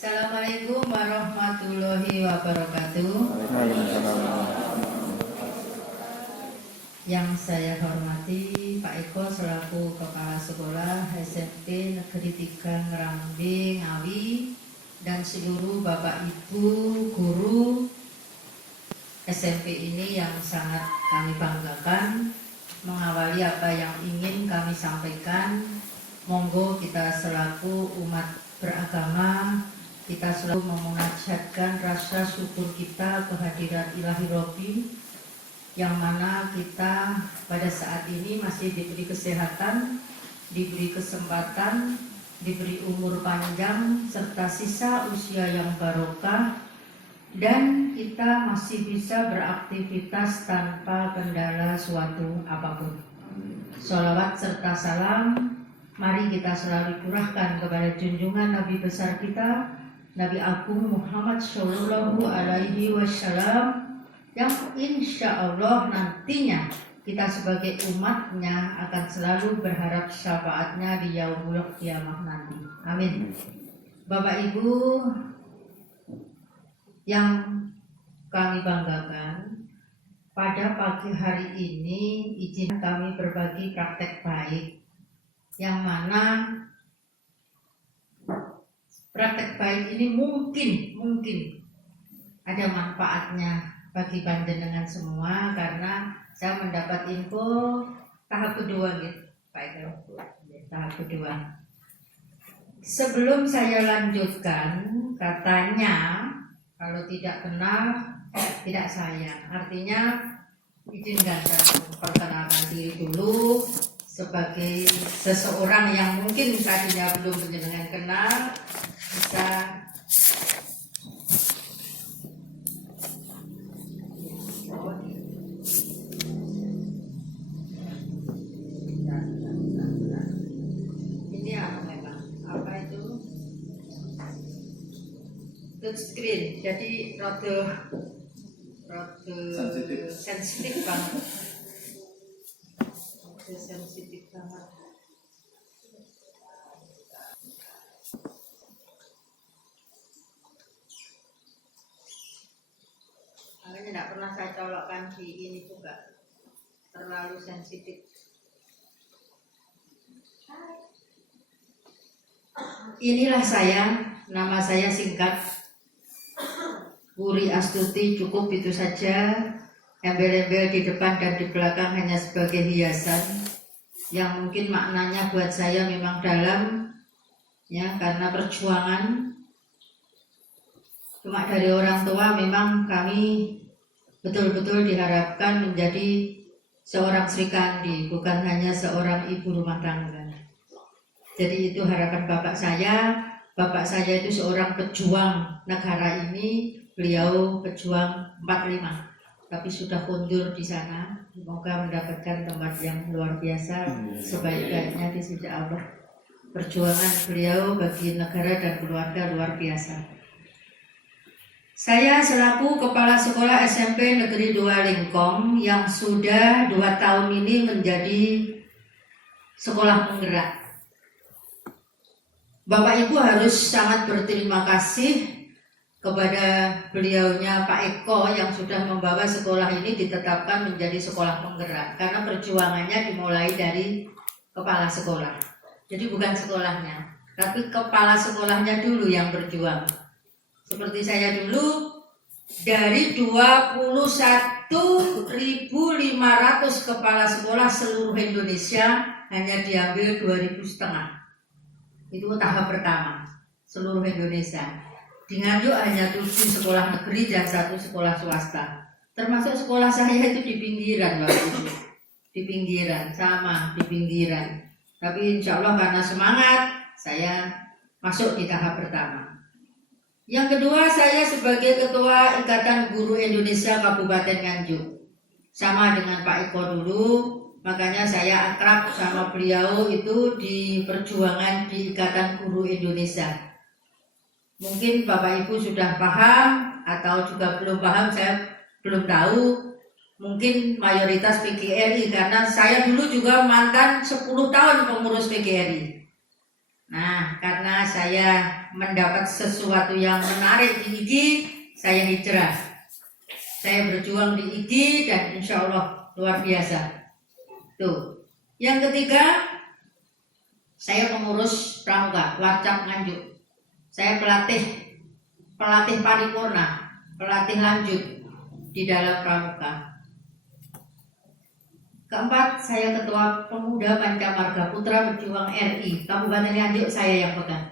Assalamualaikum warahmatullahi wabarakatuh. Yang saya hormati Pak Eko selaku Kepala Sekolah SMP Negeri 3 Ngerambe Ngawi dan seluruh Bapak Ibu guru SMP ini yang sangat kami banggakan. Mengawali apa yang ingin kami sampaikan, monggo kita selaku umat beragama kita selalu memunajatkan rasa syukur kita kehadiran Ilahi Robbi yang mana kita pada saat ini masih diberi kesehatan, diberi kesempatan, diberi umur panjang serta sisa usia yang barokah dan kita masih bisa beraktivitas tanpa kendala suatu apapun. Sholawat serta salam mari kita selalu curahkan kepada junjungan Nabi besar kita, Nabi Agung Muhammad Shallallahu Alaihi Wasallam, yang insya Allah nantinya kita sebagai umatnya akan selalu berharap syafaatnya di yaumul qiyamah nanti. Amin. Bapak Ibu yang kami banggakan, pada pagi hari ini izin kami berbagi praktek baik yang mana praktek baik ini mungkin ada manfaatnya bagi panjenengan semua karena saya mendapat info tahap kedua gitu, Pak Eko, tahap kedua. Sebelum saya lanjutkan, katanya kalau tidak benar tidak sayang. Artinya izinkan saya memperkenalkan diri dulu sebagai seseorang yang mungkin tadinya belum panjenengan kenal bisa ini apa itu touchscreen, jadi rada sensitif banget. Sensitif banget. Makanya tidak pernah saya colokkan di ini juga, terlalu sensitif. Inilah saya, nama saya singkat Wuri Astuti, cukup itu saja. Embel-embel di depan dan di belakang hanya sebagai hiasan yang mungkin maknanya buat saya memang dalam ya, karena perjuangan cuma dari orang tua memang kami betul-betul diharapkan menjadi seorang Sri Kandi, bukan hanya seorang ibu rumah tangga. Jadi itu harapan bapak saya. Bapak saya itu seorang pejuang negara ini, beliau pejuang 45. Tapi sudah mundur di sana. Semoga mendapatkan tempat yang luar biasa sebaik-baiknya di sisi Allah. Perjuangan beliau bagi negara dan keluarga luar biasa. Saya selaku Kepala Sekolah SMP Negeri 2 Lingkong yang sudah 2 tahun ini menjadi sekolah penggerak. Bapak Ibu harus sangat berterima kasih kepada beliaunya Pak Eko yang sudah membawa sekolah ini ditetapkan menjadi sekolah penggerak karena perjuangannya dimulai dari kepala sekolah. Jadi bukan sekolahnya, tapi kepala sekolahnya dulu yang berjuang. Seperti saya dulu dari 21.500 kepala sekolah seluruh Indonesia hanya diambil 2.500. Itu tahap pertama seluruh Indonesia. Di Nganjuk hanya 7 sekolah negeri dan 1 sekolah swasta. Termasuk sekolah saya itu di pinggiran waktu itu. Di pinggiran, sama di pinggiran. Tapi insya Allah karena semangat, saya masuk di tahap pertama. Yang kedua, saya sebagai Ketua Ikatan Guru Indonesia Kabupaten Nganjuk. Sama dengan Pak Eko dulu, makanya saya akrab sama beliau itu di perjuangan di Ikatan Guru Indonesia. Mungkin Bapak Ibu sudah paham atau juga belum paham, saya belum tahu. Mungkin mayoritas PGRI, karena saya dulu juga mantan 10 tahun pengurus PGRI. Nah, karena saya mendapat sesuatu yang menarik di IGI, saya hijrah. Saya berjuang di IGI dan insya Allah luar biasa. Tuh. Yang ketiga, saya pengurus Pramuka, Warcap Nganjuk. Saya pelatih paripurna, pelatih lanjut di dalam Pramuka. Keempat, saya Ketua Pemuda Pancamarga Putra Berjuang RI Kabupaten Nganjuk, saya yang pegang.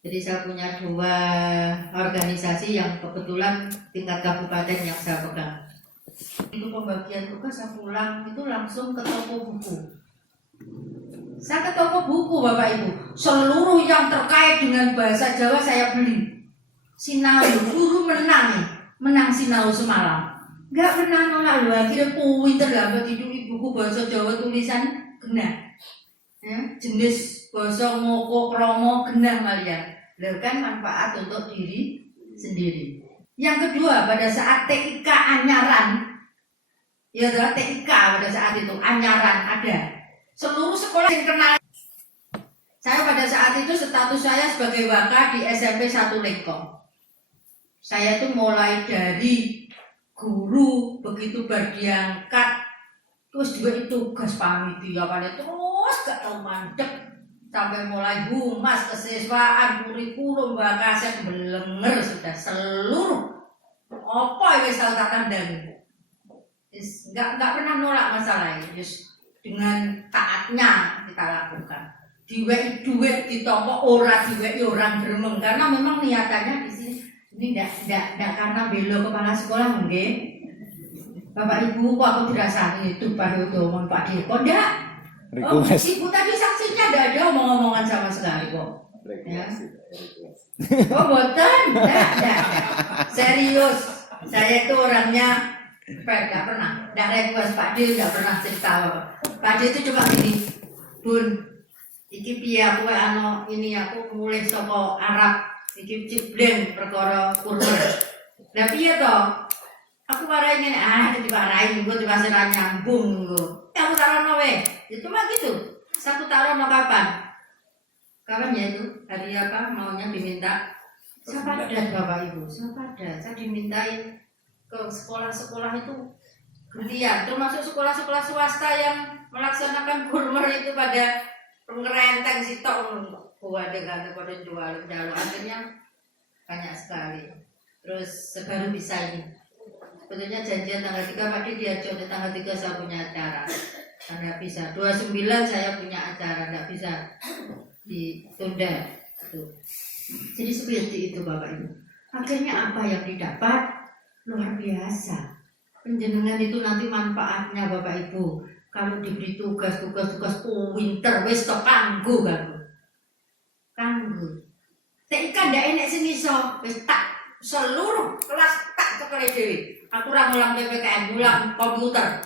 Jadi saya punya 2 organisasi yang kebetulan tingkat kabupaten yang saya pegang. Itu pembagian tugas, saya pulang itu langsung ke toko buku. Saya ke toko buku Bapak Ibu, seluruh yang terkait dengan bahasa Jawa saya beli. Sinau, guru menang Sinau semalam. Gak pernah nolak loh, akhirnya pinter lah buat hidup buku bahasa Jawa tulisan genah. Ya, jenis bahasa moko kromo genah malian. Lalu kan manfaat untuk diri sendiri. Yang kedua, pada saat TIK Anyaran, ya TIK pada saat itu Anyaran ada. Seluruh sekolah yang kenal. Saya pada saat itu status saya sebagai waka di SMP 1 Lengkong. Saya itu mulai dari guru, begitu berdiangkat terus juga tugas panitia pada terus gak tau mandek sampai mulai humas, kesiswaan, kurikulum, bakasen belenger sudah seluruh apa yang saya tak kandang. Gak pernah nolak masalah ini. Dengan taatnya kita lakukan. Duit ditompo ora diweki orang gremeng, karena memang niatannya di sini ini tidak karena belo kepala sekolah mungkin. Bapak Ibu kok aku dirasani itu Pak Yodo Pak Deko ndak? Oh, Ibu tadi saksinya tidak ada omong-omongan sama sekali kok. Ya. Oh boten, tidak. Serius, saya itu orangnya tidak pernah, tidak request Pak D, tidak pernah cerita. Pak D itu cuma gini, Bun, iki piye aku ini aku mulai saka Arab. Iki cibleng perkara kurma. Lah piye to? Aku warai ngene, diwarai engko dikasih nyambung engko. Aku tarono wae. Ya cuma gitu. Satu tarono kapan? Kapan ya itu? Hari apa maunya diminta? Saya padat Bapak Ibu, saya padat. Saya dimintain ke sekolah-sekolah itu gantian, termasuk sekolah-sekolah swasta yang melaksanakan kurma itu pada pengerenteng sitok buat dengan pada jual akhirnya banyak sekali. Terus baru bisa ini. Sebetulnya janjian tanggal 3 Pak diajak di tanggal 3 saya punya acara. Tidak bisa. 29 saya punya acara, tidak bisa ditunda. Jadi seperti itu Bapak Ibu. Akhirnya apa yang didapat luar biasa. Penjenengan itu nanti manfaatnya Bapak Ibu. Kalau diberi tugas winter wis to kanggo kanggo. TIK ndak enek sing iso, wis tak seluruh kelas tak cekele dhewe. Aku ora ngulang PPKN, ngulang komputer.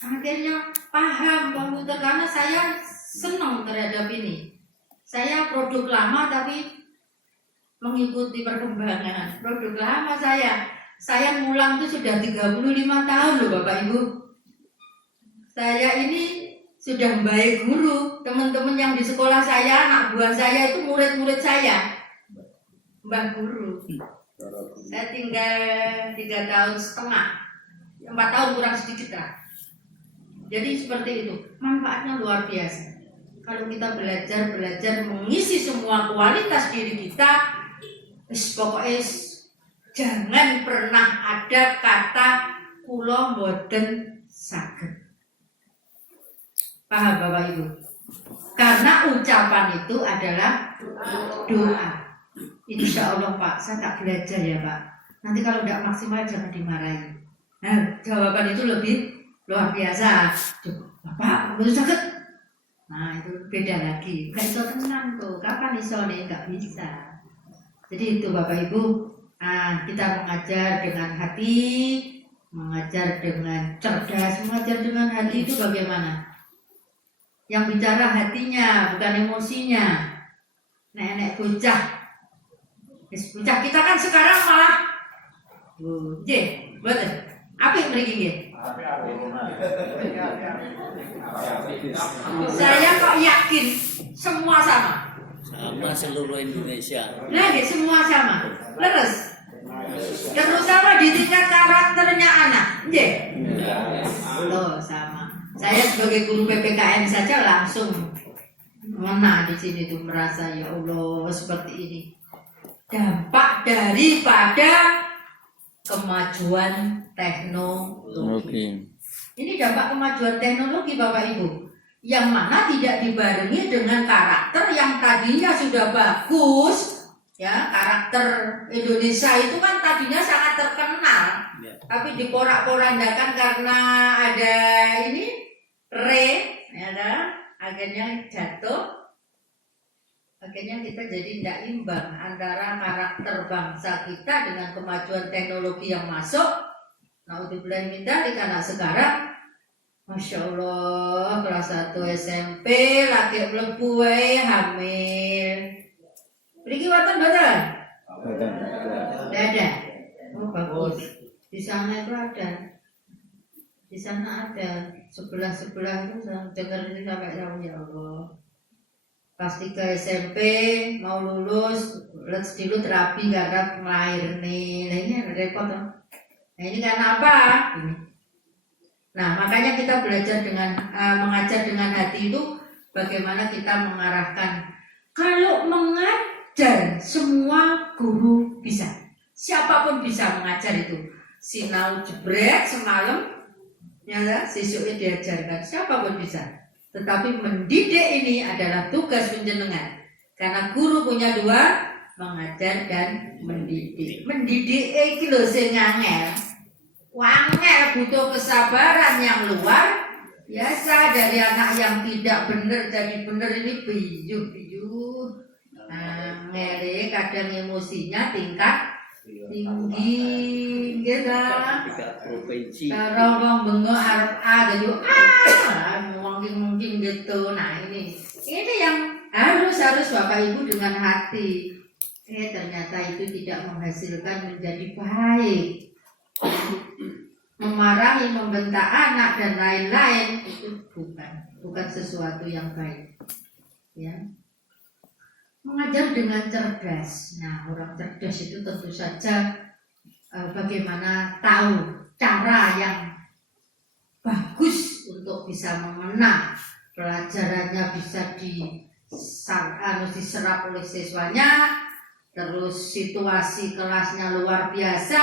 Akhirnya paham komputer karena saya senang terhadap ini. Saya produk lama tapi mengikuti perkembangan. Produk lama saya ngulang itu sudah 35 tahun loh Bapak Ibu. Saya ini sudah baik guru, teman-teman yang di sekolah saya, anak buah saya itu murid-murid saya, mbah guru. Saya tinggal 3,5 tahun, 4 tahun kurang sedikit lah. Jadi seperti itu, manfaatnya luar biasa. Kalau kita belajar mengisi semua kualitas diri kita, pokoknya jangan pernah ada kata kula mboten saged. Paham Bapak Ibu? Karena ucapan itu adalah doa. Insya Allah Pak, saya tak belajar ya Pak. Nanti kalau tidak maksimal jangan dimarahi. Nah, jawaban itu lebih luar biasa. Bapak, betul sakit. Nah itu beda lagi. Gak iso tenang tuh. Kapan iso nih? Gak bisa. Jadi itu Bapak Ibu, kita mengajar dengan hati, mengajar dengan cerdas. Mengajar dengan hati itu bagaimana? Yang bicara hatinya, bukan emosinya. Nenek bocah, bocah kita kan sekarang malah, betul. Apa yang mereka nggih? Saya kok yakin semua sama. Sama seluruh Indonesia. Nah, semua sama. Leres. Terutama di tingkat karakternya anak. Nggih. Loh, sama. Saya sebagai guru PPKN saja langsung mengena di sini tuh merasa ya Allah seperti ini. Dampak daripada kemajuan teknologi. Ini dampak kemajuan teknologi Bapak Ibu, yang mana tidak dibarengi dengan karakter yang tadinya sudah bagus. Ya, karakter Indonesia itu kan tadinya sangat terkenal, ya. Tapi diporak-porandakan karena ada ini ya, akhirnya jatuh. Akhirnya kita jadi tidak imbang antara karakter bangsa kita dengan kemajuan teknologi yang masuk. Naudzubillah min dzalik, karena sekarang Masya Allah kelas 1 SMP lagi mlebu wae hamil. Mriki wonten mboten? Tidak ada. Oh bagus. Di sana itu ada. Di sana ada. Sebelah itu dengar ini sampai tahu ya Allah. Pas 3 SMP mau lulus, dulu terapi karena melahir nih, nah ini repot toh. Nah ini karena apa? Ini. Nah makanya kita belajar dengan mengajar dengan hati itu bagaimana kita mengarahkan. Kalau mengajar semua guru bisa, siapapun bisa mengajar itu. Sinau jebret semalam, ya sisuknya diajarkan, siapapun bisa. Tetapi mendidik ini adalah tugas penjenengan. Karena guru punya dua, mengajar dan mendidik. Mendidik iki lho sing angel. Wangel butuh kesabaran yang luar biasa dari anak yang tidak benar jadi benar ini biyuh. Angel kadang emosinya tingkat tinggi gitu. Kalau wong bengok arep jadi mungkin gitu. Nah ini yang harus Bapak Ibu dengan hati. Ternyata itu tidak menghasilkan menjadi baik. Memarahi, membentak anak dan lain-lain itu bukan sesuatu yang baik. Ya. Mengajar dengan cerdas. Nah, orang cerdas itu tentu saja bagaimana tahu cara yang bagus untuk bisa mengenal, pelajarannya bisa diserap oleh siswanya, terus situasi kelasnya luar biasa,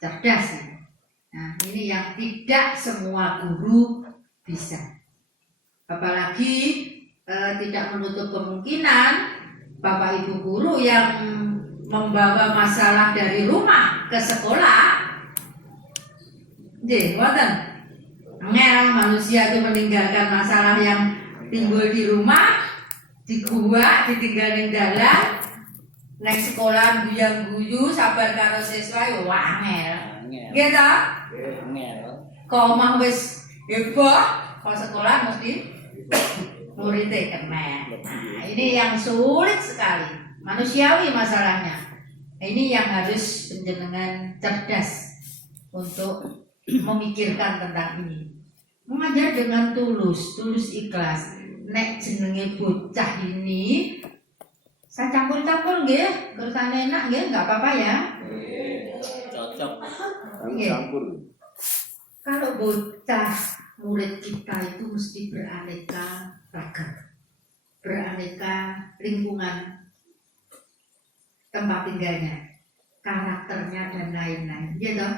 cerdas. Nah ini yang tidak semua guru bisa, apalagi tidak menutup kemungkinan Bapak Ibu guru yang membawa masalah dari rumah ke sekolah. Ngel manusia itu meninggalkan masalah yang timbul di rumah, di gua, ditinggalin dalan, naik sekolah guyang-guyu, sabar karo siswa yo angel. Gitu? Angel. Kok omah wis heboh, kok sekolah mesti muridnya kena. Nah, ini yang sulit sekali, manusiawi masalahnya. Ini yang harus penjenengan cerdas untuk memikirkan tentang ini. Mengajar dengan tulus ikhlas. Nek jenenge bocah ini saya campur-campur nggih, kersane enak nggih, enggak apa-apa ya. Cocok. Campur. Kalau bocah murid kita itu mesti beraneka ragam. Beraneka lingkungan tempat tinggalnya, karakternya dan lain-lain, gitu.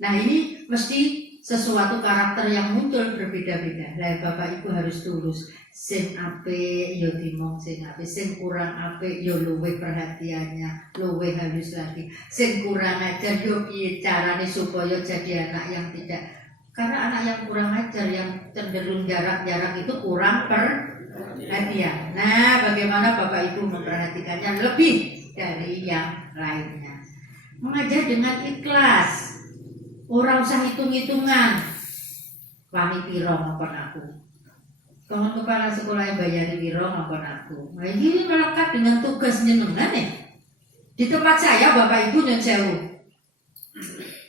Nah ini mesti sesuatu karakter yang muncul berbeda-beda. Lah Bapak Ibu harus tulus. Sing apik ya dimong sing apik, sing kurang apik ya luwih perhatiannya, luwih halus lagi. Sing kurang ajar yo piye carane supaya jadi anak yang tidak. Karena anak yang kurang ajar, yang cenderung jarak-jarak itu kurang perhatian. Nah, bagaimana Bapak Ibu memperhatikannya lebih dari yang lainnya. Mengajar dengan ikhlas, ora usah hitung-hitungan. Wani piro ngkon aku. Kawan kepala sekolah yang bayari piro ngkon aku. Nah, ini melekat dengan tugas jenengan ya. Di tempat saya Bapak Ibu nyun sewu.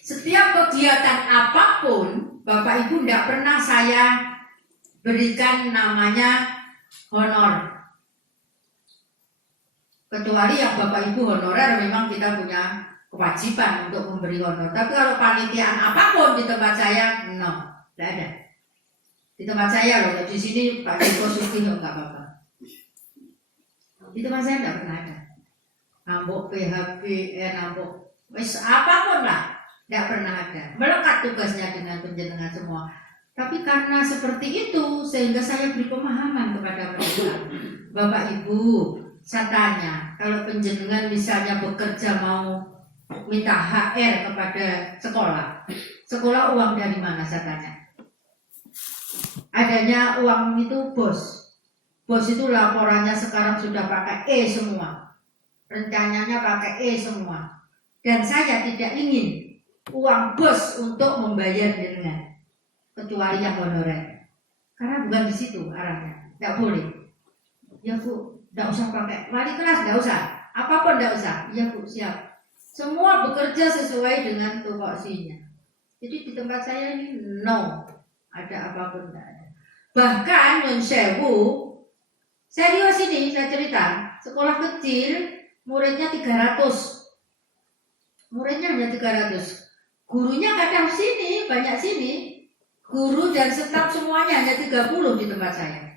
Setiap kegiatan apapun Bapak Ibu tidak pernah saya berikan namanya honor. Kecuali yang Bapak Ibu honorer memang kita punya kewajiban untuk memberi honor. Tapi kalau panitiaan apapun di tempat saya, no, tidak ada. Di tempat saya loh, di sini Pak Joko Suki nggak apa-apa. Di tempat saya tidak pernah ada. Nambok PHB, nambok, wes apapun lah, tidak pernah ada. Melekat tugasnya dengan penjenengan semua. Tapi karena seperti itu, sehingga saya beri pemahaman kepada mereka. Bapak Ibu, saya tanya, kalau penjenengan misalnya bekerja mau minta HR kepada sekolah uang dari mana saya tanya? Adanya uang itu bos itu laporannya sekarang sudah pakai semua, rencananya pakai semua, dan saya tidak ingin uang bos untuk membayar jenengan, kecuali yang honorer, karena bukan di situ arahnya, tidak boleh. Ya Bu, tidak usah pakai wali kelas, tidak usah, apapun tidak usah. Ya Bu, siap. Semua bekerja sesuai dengan tupoksinya. Jadi di tempat saya ini no, ada apapun tidak ada. Bahkan nyun sewu, serius ini saya cerita, sekolah kecil muridnya 300, muridnya hanya 300, gurunya kadang sini, banyak sini, guru dan staf semuanya hanya 30 di tempat saya.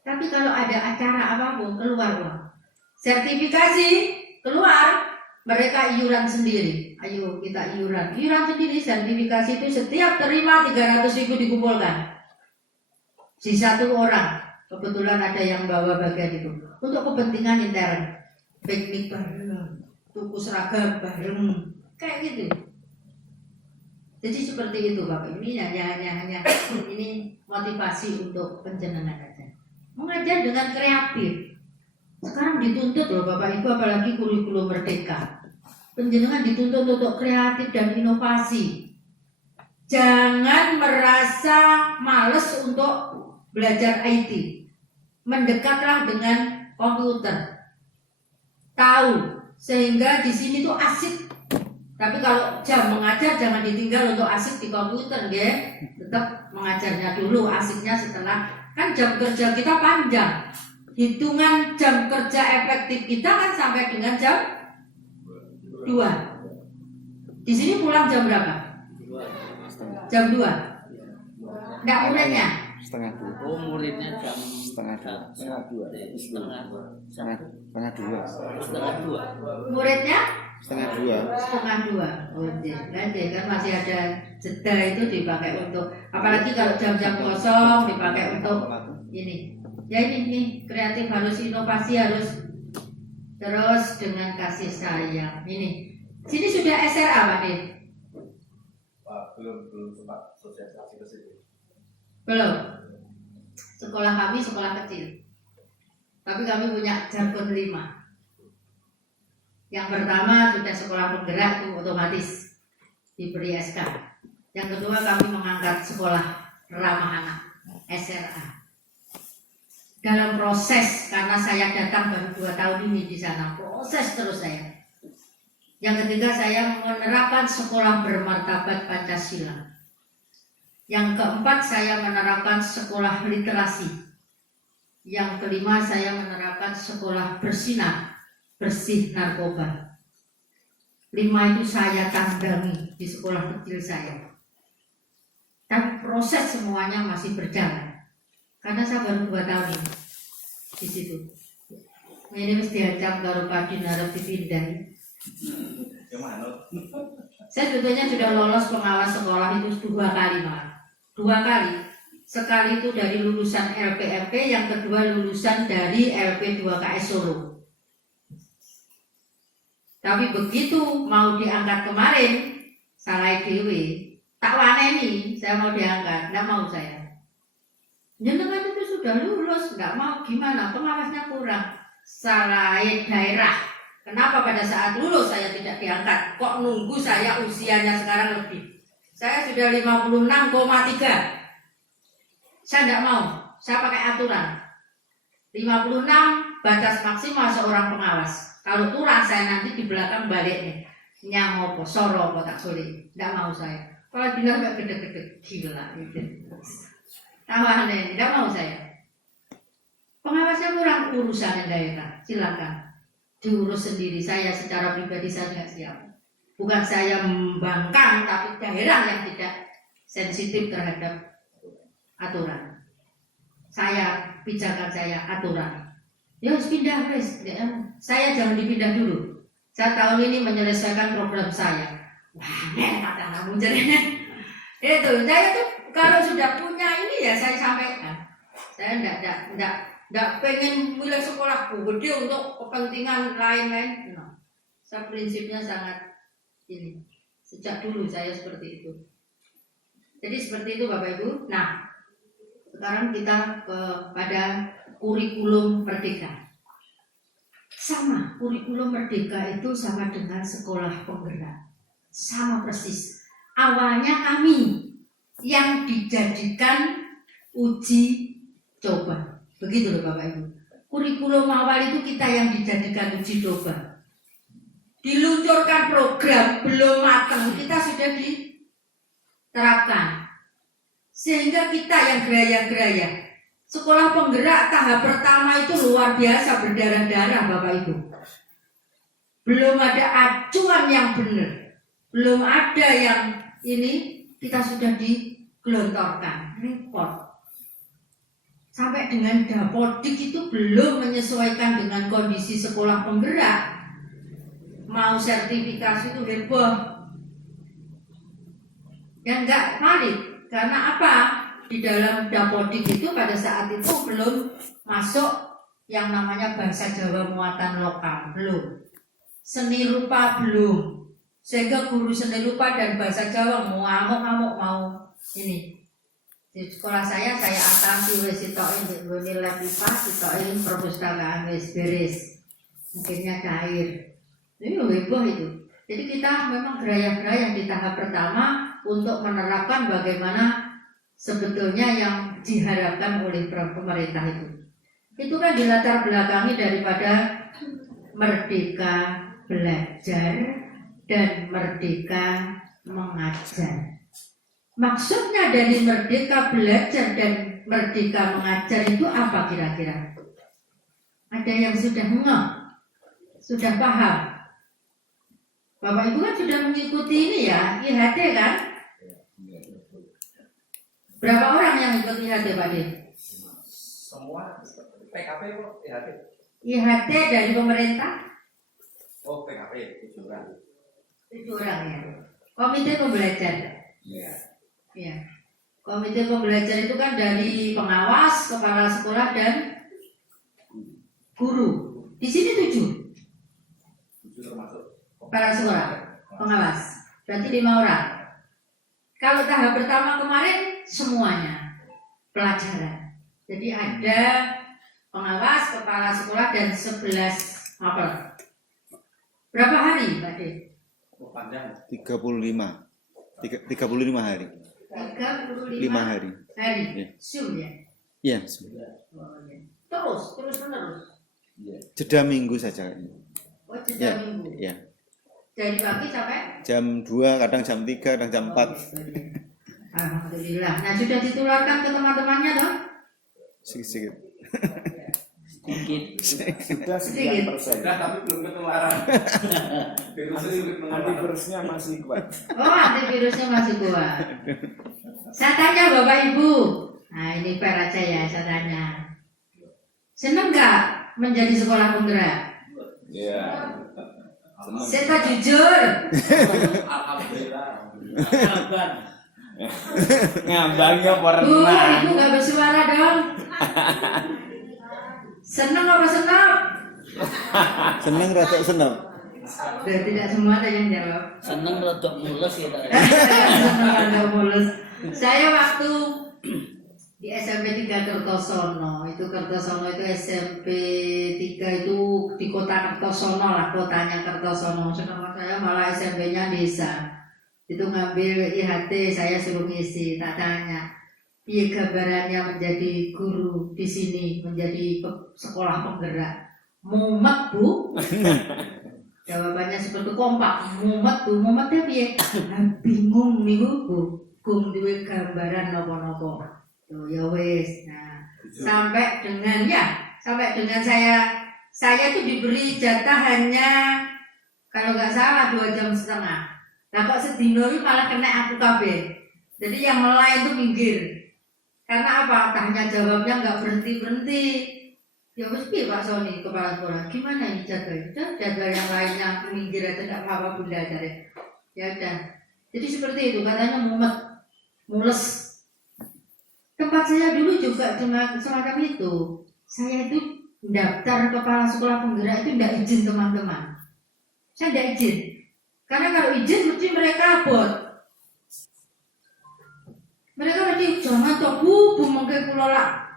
Tapi kalau ada acara apapun, keluar uang. Sertifikasi, keluar, mereka iuran sendiri. Ayo kita iuran sendiri. Sertifikasi itu setiap terima 300.000 dikumpulkan. Si satu orang, kebetulan ada yang bawa bagian itu. Untuk kepentingan intern. Piknik bareng, tuku seragam bareng, kayak gitu. Jadi seperti itu Bapak. Ini hanya ini motivasi untuk penjenengan aja. Mengajar dengan kreatif. Sekarang dituntut loh Bapak Ibu, apalagi kurikulum merdeka. Penjenengan dituntut untuk kreatif dan inovasi. Jangan merasa males untuk belajar IT. Mendekatlah dengan komputer. Tahu, sehingga di sini tuh asik. Tapi kalau jam mengajar jangan ditinggal untuk asik di komputer, ya. Tetap mengajarnya dulu, asiknya setelah. Kan jam kerja kita panjang. Hitungan jam kerja efektif kita kan sampai dengan jam 2. Di sini pulang jam berapa? Jam 2. Enggak muridnya? Setengah 2. Oh, muridnya jam Setengah 2. Muridnya Setengah 2. Oh, nanti kan masih ada jeda itu dipakai untuk, apalagi kalau jam-jam kosong dipakai untuk ini. Ya ini kreatif, harus inovasi, harus terus dengan kasih sayang. Ini sini sudah SRA Pak Dit? Belum sempat sosialisasi ke situ. Belum. Sekolah kami sekolah kecil, tapi kami punya jargon 5. Yang pertama sudah sekolah penggerak itu otomatis diberi SK. Yang kedua kami mengangkat sekolah ramah anak SRA. Dalam proses, karena saya datang baru 2 tahun ini di sana, proses terus saya. Yang ketiga saya menerapkan sekolah bermartabat Pancasila. Yang keempat saya menerapkan sekolah literasi. Yang kelima saya menerapkan sekolah bersinar, bersih narkoba. 5 itu saya tandangi di sekolah kecil saya. Dan proses semuanya masih berjalan. Karena saya baru 2 tahun ini di situ. Ini mesti diancam karo Kadin harap dipindahin. Saya sebetulnya sudah lolos pengawas sekolah itu 2 kali malah. 2 kali. Sekali itu dari lulusan LPMP, yang kedua lulusan dari LP 2KS Solo. Tapi begitu mau diangkat kemarin, salah dewe, tak waneni, saya mau diangkat, tidak mau saya. Jenengan itu sudah lulus, nggak mau gimana? Pengawasnya kurang. Salah daerah, Kenapa pada saat lulus saya tidak diangkat? Kok nunggu saya usianya sekarang lebih? Saya sudah 56,3. Saya tidak mau. Saya pakai aturan. 56 batas maksimal seorang pengawas. Kalau kurang saya nanti di belakang balik nih. Nyangopo, soro, tak sulit. Tidak mau saya. Kalau bilang gak gede-gede, gila gitu. Tahu tidak mau saya. Pengawasnya kurang, urusan daerah. Silakan diurus sendiri. Saya secara pribadi saya tidak siap. Bukan saya membangkang, tapi daerah yang tidak sensitif terhadap aturan. Saya pijakan saya aturan. Ya harus pindah wes. Saya jangan dipindah dulu. Saya tahun ini menyelesaikan program saya. Wah, kata kamu jadinya. Itu saya tuh kalau sudah punya ini ya saya sampaikan. Saya enggak pengen milih sekolahku gede untuk kepentingan lain-lain. No. Saya prinsipnya sangat ini. Sejak dulu saya seperti itu. Jadi seperti itu Bapak Ibu. Nah, sekarang kita kepada kurikulum merdeka. Sama, kurikulum merdeka itu sama dengan sekolah penggerak. Sama persis. Awalnya kami yang dijadikan uji coba. Begitu loh Bapak Ibu. Kurikulum awal itu kita yang dijadikan uji coba. Diluncurkan program belum matang, kita sudah diterapkan. Sehingga kita yang geraya-geraya. Sekolah penggerak tahap pertama itu luar biasa berdarah-darah Bapak Ibu. Belum ada acuan yang benar. Belum ada yang ini kita sudah digelontorkan. Repot. Sampai dengan Dapodik itu belum menyesuaikan dengan kondisi sekolah penggerak. Mau sertifikasi itu heboh. Yang enggak valid. Karena apa? Di dalam Dapodik itu pada saat itu belum masuk yang namanya bahasa Jawa muatan lokal, belum. Seni rupa belum. Sehingga guru seni rupa dan bahasa Jawa ngamuk-ngamuk mau ini. Di sekolah saya atasi wis sitokin nilai IPA, sitokin perpustakaan wis beres. Mungkinnya cair. Ini heboh itu. Jadi kita memang geraya-geraya di tahap pertama untuk menerapkan bagaimana sebetulnya yang diharapkan oleh pemerintah itu. Itu kan dilatar belakangi daripada merdeka belajar dan merdeka mengajar. Maksudnya dari merdeka belajar dan merdeka mengajar itu apa kira-kira? Ada yang sudah ngeh? Sudah paham? Bapak Ibu kan sudah mengikuti ini ya, IHT kan? Berapa orang yang ikut IHT Pak De? Semua PKP kok IHT. IHT dari pemerintah? Oh PKP 7 orang. 7 orang ya. Komite pembelajar. Iya. Ya. Komite pembelajar itu kan dari pengawas, kepala sekolah dan guru. Di sini 7. 7 termasuk Kepala sekolah, pengawas. Berarti 5 orang. Kalau tahap pertama kemarin semuanya pelajaran. Jadi ada pengawas, kepala sekolah dan 11 apel. Berapa hari Pak De? oh, panjang. 35 hari. 35 hari. Hari. Ya. Zoom ya. Iya. Oh, ya. Terus menerus. Iya. Jeda minggu saja. Oh, jeda Ya. minggu. Ya. Dari pagi sampai Jam 2, kadang jam 3, kadang jam 4. Alhamdulillah. Nah, sudah ditularkan ke teman-temannya dong? Sedikit. Sudah Sedikit. 9%. Sudah tapi belum ketularan. Virusnya sulit menular. Antivirusnya masih kuat. Oh, antivirusnya masih kuat. Saya tanya Bapak Ibu. Nah, ini fair aja ya, saya tanya. Seneng nggak menjadi sekolah penggerak? Iya. Saya jujur. Alhamdulillah. Kabar. Ngambangnya Bu, perenang. Ibu nggak bersuara dong. Seneng apa senang? Seneng rada seneng. Tidak semua ada yang jawab. Seneng rotok mulus ya Pak. Seneng ada mulus. Saya waktu di SMP 3 Kertosono. Itu Kertosono itu SMP 3 itu di kota Kertosono lah, kotanya Kertosono. Sedangkan saya malah SMP-nya desa. Itu ngambil IHT, saya suruh ngisi, tak tanya. Iya gambarannya menjadi guru di sini, menjadi sekolah penggerak. Mumet Bu. Jawabannya seperti kompak. Mumet Bu, mumetnya piye? Bingung nih Bu. Gum duwe gambaran nopo-nopo. Tuh ya wis. Nah, sampai dengan saya tuh diberi jatah hanya kalau nggak salah 2,5 jam. Nah kok sedino malah kena aku kabeh. Jadi yang lain tuh minggir. Karena apa? Tanya jawabnya nggak berhenti. Ya wis piye Pak Sony kepala sekolah. Gimana ini jadwal? Jadwal yang lainnya minggir aja enggak apa-apa Bunda cari. Ya udah. Jadi seperti itu katanya mules. Tempat saya dulu juga cuma semacam itu. Saya itu daftar kepala sekolah penggerak itu tidak izin teman-teman. Saya tidak izin. Karena kalau izin mesti mereka abot. Mereka berarti jangan toh bu mengke kula lak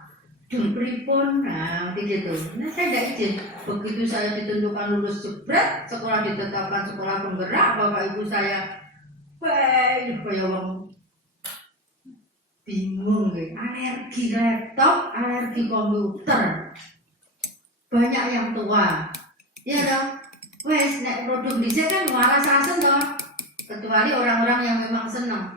dul pripun nah gitu. Nah saya tidak izin. Begitu saya ditentukan lulus jebret, sekolah ditetapkan sekolah penggerak, bapak ibu saya kaya wong bingung nih, alergi laptop, alergi komputer. Banyak yang tua. Ya dong. Wes nek produk dhisik kan waras asen toh. Kecuali orang-orang yang memang senang.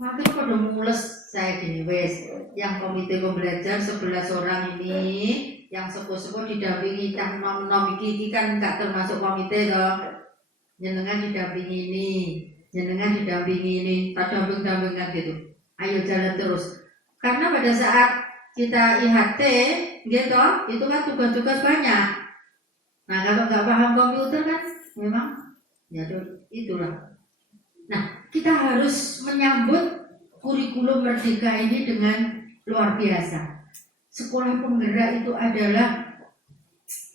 Waktu pada mules saya gini wes, yang komite pembelajar 11 orang ini yang sepuh-sepuh didampingi cah nom-nom iki kan enggak termasuk komite toh. Jenengan didampingi ini, tak damping-dampingan gitu. Ayo jalan terus. Karena pada saat kita IHT gitu, itu kan tugas-tugas banyak. Nah kalau nggak paham komputer kan memang ya itulah. Nah kita harus menyambut kurikulum merdeka ini dengan luar biasa. Sekolah penggerak itu adalah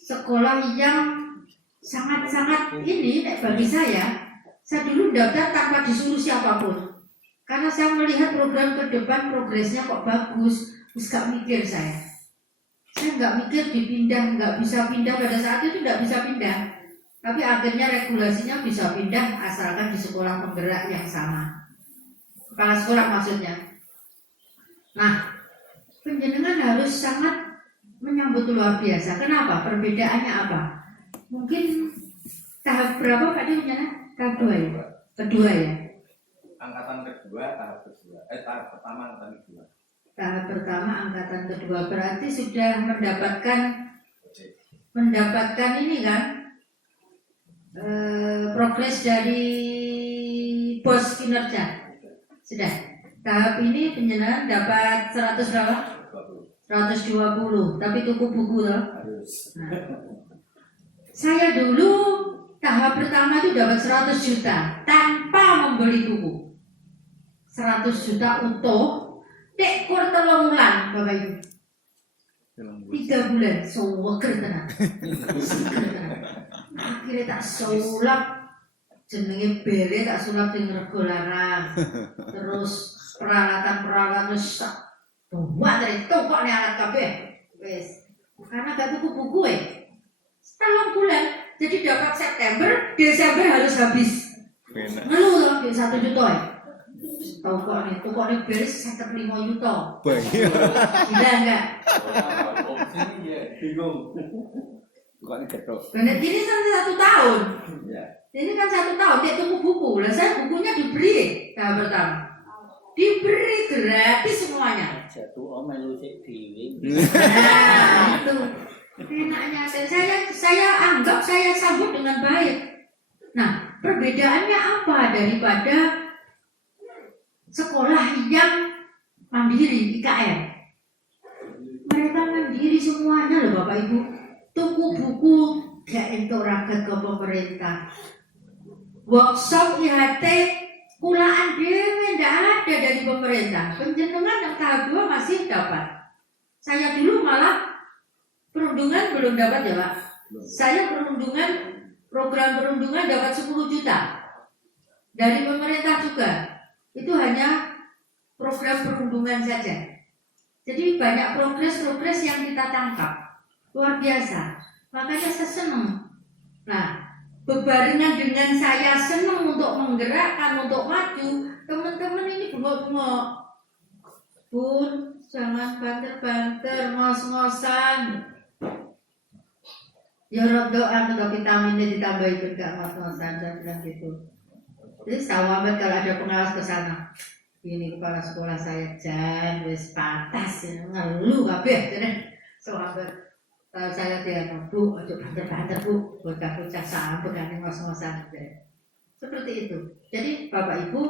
sekolah yang sangat-sangat ini bagi saya dulu daftar tanpa disuruh siapapun. Karena saya melihat program ke depan progresnya kok bagus, terus gak mikir saya nggak mikir dipindah, nggak bisa pindah pada saat itu nggak bisa pindah. Tapi akhirnya regulasinya bisa pindah asalkan di sekolah penggerak yang sama. Kepala sekolah maksudnya. Nah, penjenengan harus sangat menyambut luar biasa. Kenapa? Perbedaannya apa? Mungkin tahap berapa Pak Di? Tahap 2 ya? Kedua ya? Angkatan kedua, tahap pertama angkatan kedua. Tahap pertama angkatan kedua berarti sudah mendapatkan ini kan progres dari bos kinerja sudah. Tahap ini penjenengan dapat 100 berapa? 120 tapi tuku buku loh. Nah, saya dulu tahap pertama itu dapat 100 juta tanpa membeli buku. 100 juta utuh dek kur 3 bulan Bapak Ibu. 3 bulan seweger tenan. Akhirnya tak sulap jenenge bele tak sulap sing rego larang. Terus peralatan terus buat dari toko nih alat kabeh. Wes. Karena gak tuku buku 3 bulan. Jadi dapat September, Desember harus habis. Ngeluh loh 1 juta Toko nih beres 55 juta. Gila enggak? Bingung. Kok ini getok. Benar ini kan 1 tahun. Ini kan 1 tahun dia tuku buku. Lah saya bukunya diberi tahap pertama. Diberi gratis semuanya. Jatuh melu sik dhewe. Nah, itu enaknya. Saya anggap saya sambut dengan baik. Nah, perbedaannya apa daripada sekolah yang mandiri IKN? Mereka mandiri semuanya loh Bapak Ibu. Tuku buku gak entuk ragat ke pemerintah. Workshop IHT kulaan dhewe ndak ada dari pemerintah. Penjenengan yang tahap 2 masih dapat. Saya dulu malah perundungan belum dapat ya Pak. Saya program perundungan dapat 10 juta dari pemerintah juga. Itu hanya program perundungan saja. Jadi banyak progres-progres yang kita tangkap, luar biasa. Makanya saya senang. Nah, bebarengan dengan saya senang untuk menggerakkan, untuk maju, teman-teman ini bengok-bengok. Bun, jangan banter-banter, ngos-ngosan. Ya roh doa untuk vitaminnya ditambahin juga ngos-ngosan, saya bilang gitu. Jadi sahabat kalau ada pengawas ke sana, ini kepala sekolah saya jan wis patas ya, ngeluh kabeh jane. Sahabat kalau saya dia Bu, ojo banter-banter Bu, bocah-bocah sampe kan ngos-ngosan. Seperti itu. Jadi Bapak Ibu,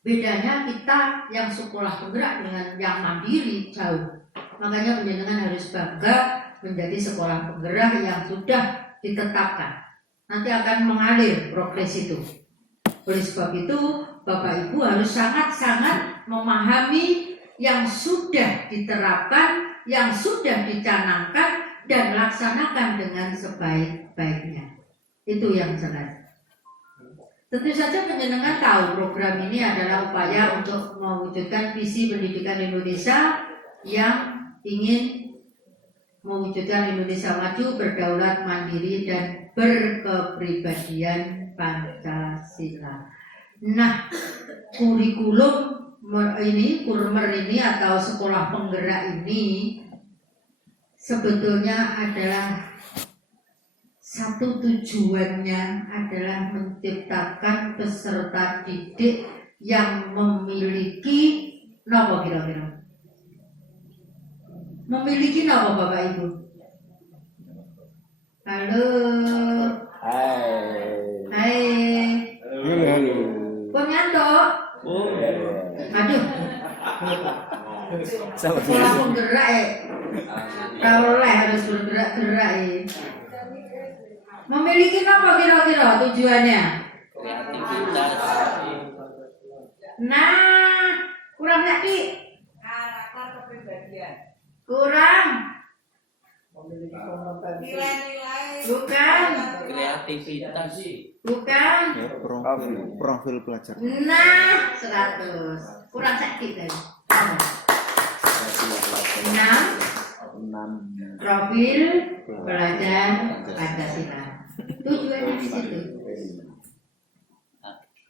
bedanya kita yang sekolah penggerak dengan yang mandiri jauh. Makanya penjenengan harus bangga menjadi sekolah penggerak yang sudah ditetapkan. Nanti akan mengalir progres itu. Oleh sebab itu, Bapak Ibu harus sangat-sangat memahami yang sudah diterapkan, yang sudah dicanangkan, dan laksanakan dengan sebaik-baiknya. Itu yang jelas. Tentu saja penjenengan tahu program ini adalah upaya untuk mewujudkan visi pendidikan Indonesia yang ingin mewujudkan Indonesia maju, berdaulat, mandiri, dan berkepribadian Pancasila. Nah, kurikulum ini, kurmer ini atau sekolah penggerak ini sebetulnya adalah satu tujuannya adalah menciptakan peserta didik yang memiliki apa kira-kira? Memiliki apa Bapak Ibu? Halo. Hai. Kok nyantuk? Aduh. Sekolah penggerak ya. Kalau harus bergerak-gerak ya. Memiliki apa kira-kira tujuannya? Nah, kurang lagi. Karakter kepribadian. Kurang. Nilai-nilai. Bukan. Kreativitas. Bukan. Ya, profil pelajar. Nah, 100. Kurang sakit tadi. 6. Profil pelajar Pancasila. Tujuannya di situ.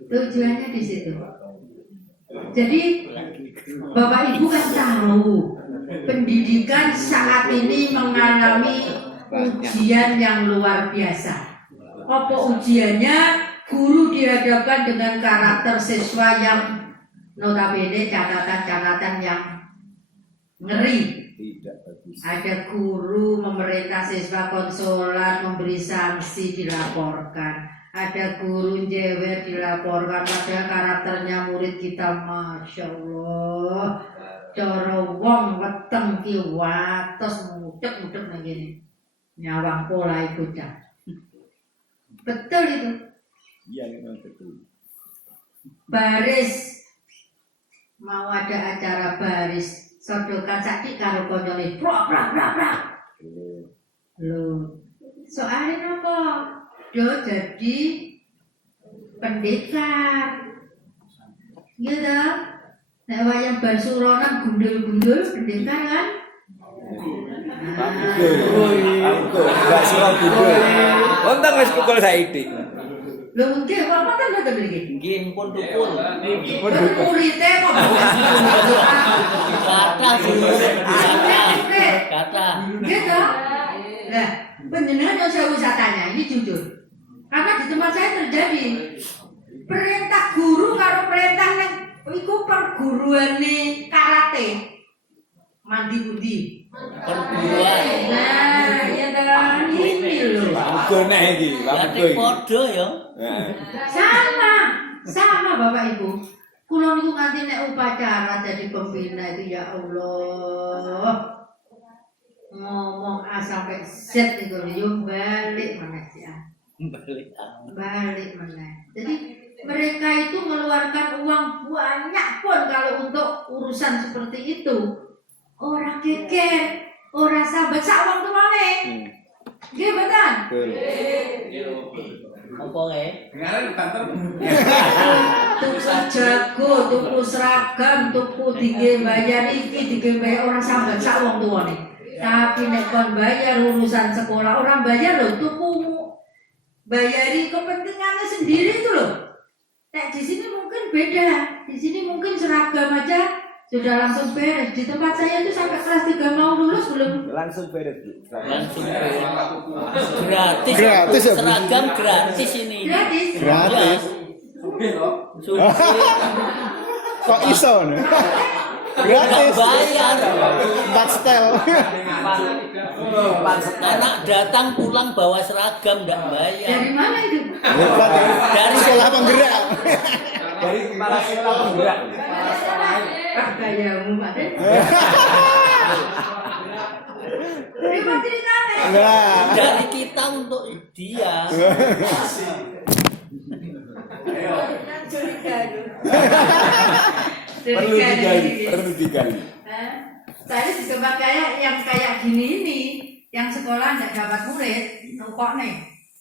Tujuannya di situ. Jadi Bapak Ibu kan tahu pendidikan saat ini mengalami ujian yang luar biasa. Apa ujiannya? Guru dihadapkan dengan karakter siswa yang notabene catatan-catatan yang ngeri. Ada guru memerintah siswa konsolat, memberi sanksi, dilaporkan. Ada guru jewer dilaporkan, padahal karakternya murid kita Masya Allah. Cara wong weteng ki wates mudhek-mudhek nang kene. Nyawang pola iku cah. Betul itu. Iya, memang betul. Baris mau ada acara baris sodokan sakit karo konyole prak. Loh, soalnya apa? Do jadi pendekar. Gitu. Nek wayang bar suronan gundul-gundul pendekar kan? Enggak surat gundul. Untung wis kukul saiki. Lho nggih, apa kan ngoten mriki? Nggih, pun tukul. Muridé kok Kata. gitu. Nah, penjenengan yang saya wisatanya ini jujur. Karena di tempat saya terjadi perintah guru karo perintah yang iku perguruane karate. Mandi budi. Perguruan. Nah, ya kan ini loh. Betul nek iki, Berarti podo ya. Sama Bapak Ibu. Kulo niku nganti nek upacara jadi pembina itu ya Allah. Ngomong A sampai Z itu yo balik mana sih ah. Balik mana. Jadi mereka itu mengeluarkan uang banyak pun kalau untuk urusan seperti itu. Orang geger, orang sahabat sak wong tuane. Nggih, betul. Apa ya? Dengaran di kantor. Tuku jago, tuku seragam, tuku tinggi bayar iki, tinggi bayar orang sambat sak wong tuane. Tapi nek kon bayar urusan sekolah, orang bayar loh, tukumu bayari kepentingannya sendiri itu loh. Nek di sini mungkin beda, di sini mungkin seragam aja sudah langsung beres. Di tempat saya itu sampai kelas 3 mau lulus belum. Langsung beres. Langsung gratis. Gratis ya, Bu? Seragam gratis ini. Gratis. Gratis. Sugih toh. Kok iso nih? Nggak Gratis. bayar. 4 setel. Anak datang pulang bawa seragam nggak bayar. Dari mana itu? Hebat ya. Dari Sekolah penggerak. Dari kepala sekolah penggerak. Gayamu Pak Den. Terima ceritanya. Nah, Dari kita untuk dia. Curiga itu. Perlu digali, perlu digali. Saya di tempat kayak gini ini, yang sekolah nggak dapat murid, kok nih,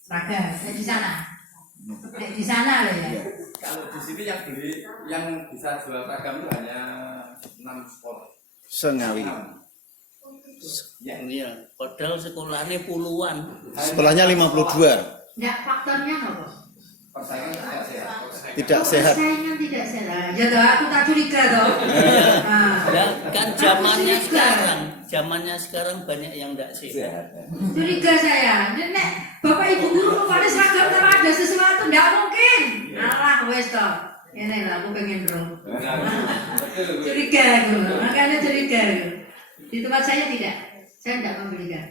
seragam, di sana. Di sana loh ya. Kalau di sini yang beli, yang bisa jual seragam itu hanya 6 sekolah. sengawi. Iya, padahal sekolahnya puluhan. Sekolahnya 52. Nggak, faktornya apa? Persaingan tidak sehat. Tidak sehat. Persaingan tidak sehat. Ya toh, aku tak curiga toh. Nah, Ya, kan zamannya sekarang banyak yang tidak sehat. curiga saya. Nek bapak ibu guru kepada seragam sama ada sesuatu, nggak mungkin. Alah, wes toh. Ini lah, aku pengen dong. Curiga aku, makanya curiga aku. Di tempat saya tidak membelikan.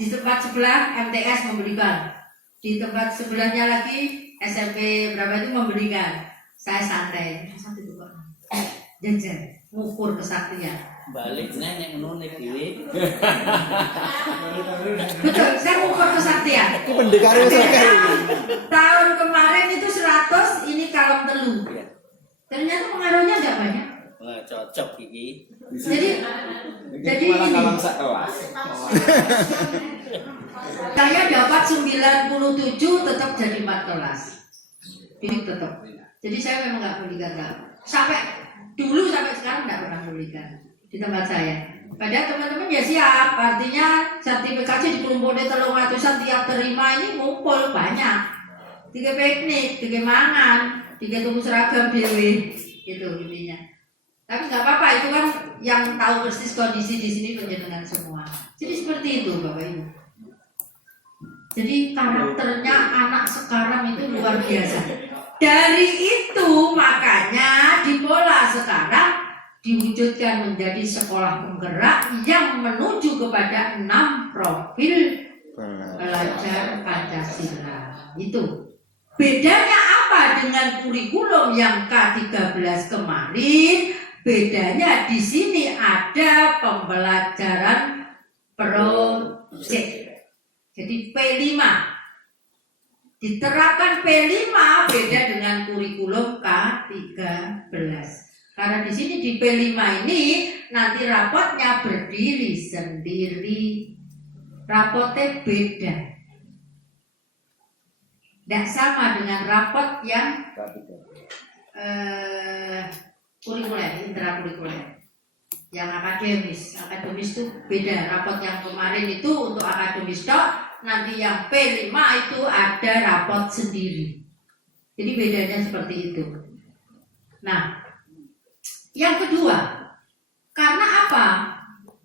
Di tempat sebelah MTS membelikan. Di tempat sebelahnya lagi SMP berapa itu membelikan. Saya santai, satu itu kok. Jajan, ngukur kesaktian. Baliknya yang nunik ini. Betul, saya ngukur kesaktian. Itu pendekar sekali. Tahun kemarin itu 100, ini kalong telu. Ternyata pengaruhnya nggak banyak. Wah, cocok ini. Jadi malah ini. kalang sak kelas. Saya dapat 97 tetap jadi 14. Ini tetap. Jadi saya memang nggak belikan sampai sekarang nggak pernah belikan di tempat saya. Padahal teman-teman ya siap, artinya sertifikasi di kelompoknya 300-an tiap terima ini ngumpul banyak. 3 piknik, 3 mangan, 3 tuku seragam dewe, gitu intinya. Tapi nggak apa-apa, itu kan yang tahu persis kondisi di sini penjenengan semua. Jadi seperti itu Bapak Ibu. Jadi karakternya anak sekarang itu luar biasa. Dari itu makanya di Pola sekarang diwujudkan menjadi sekolah penggerak yang menuju kepada 6 profil pelajar Pancasila. Itu. Bedanya apa dengan kurikulum yang K13 kemarin? Bedanya di sini ada pembelajaran proyek. Jadi P5 diterapkan P5 beda dengan kurikulum K13. Karena di sini di P5 ini nanti rapotnya berdiri sendiri. Rapotnya beda. Tidak sama dengan rapot yang kurikuler, intrakurikuler. Yang akademis itu beda. Rapot yang kemarin itu untuk akademis tok, nanti yang P5 itu ada rapot sendiri. Jadi bedanya seperti itu. Nah, yang kedua, karena apa?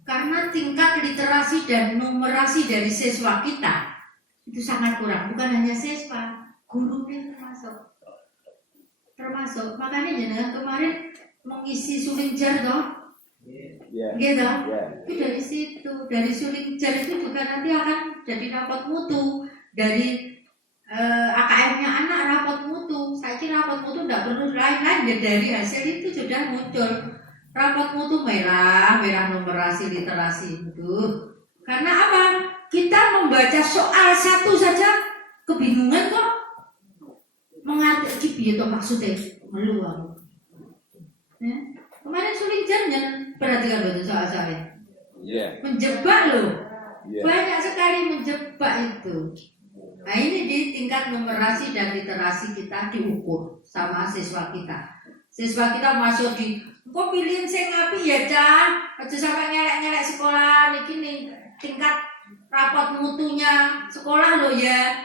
Karena tingkat literasi dan numerasi dari siswa kita itu sangat kurang. Bukan hanya siswa, gurunya termasuk. Makanya jenengan kemarin mengisi sulingjar toh. Gitu, itu dari situ, dari sulingjar itu juga nanti akan jadi rapot mutu dari AKM-nya anak rapot mutu. Saya kira rapot mutu tidak perlu lain-lain ya, dari hasil itu sudah muncul rapot mutu merah numerasi literasi itu. Karena apa? Kita membaca soal satu saja kebingungan kok. Mengerti itu maksudnya meluang. Ya. Kemarin sulingjarnya perhatikan betul soal saya. Menjebak loh. Banyak sekali menjebak itu. Nah ini di tingkat numerasi dan literasi kita diukur sama siswa kita. Siswa kita masuk di, kok pilihin sing ngapi ya Cah, aja sampai ngelek-ngelek sekolah niki nih tingkat rapot mutunya sekolah lo ya.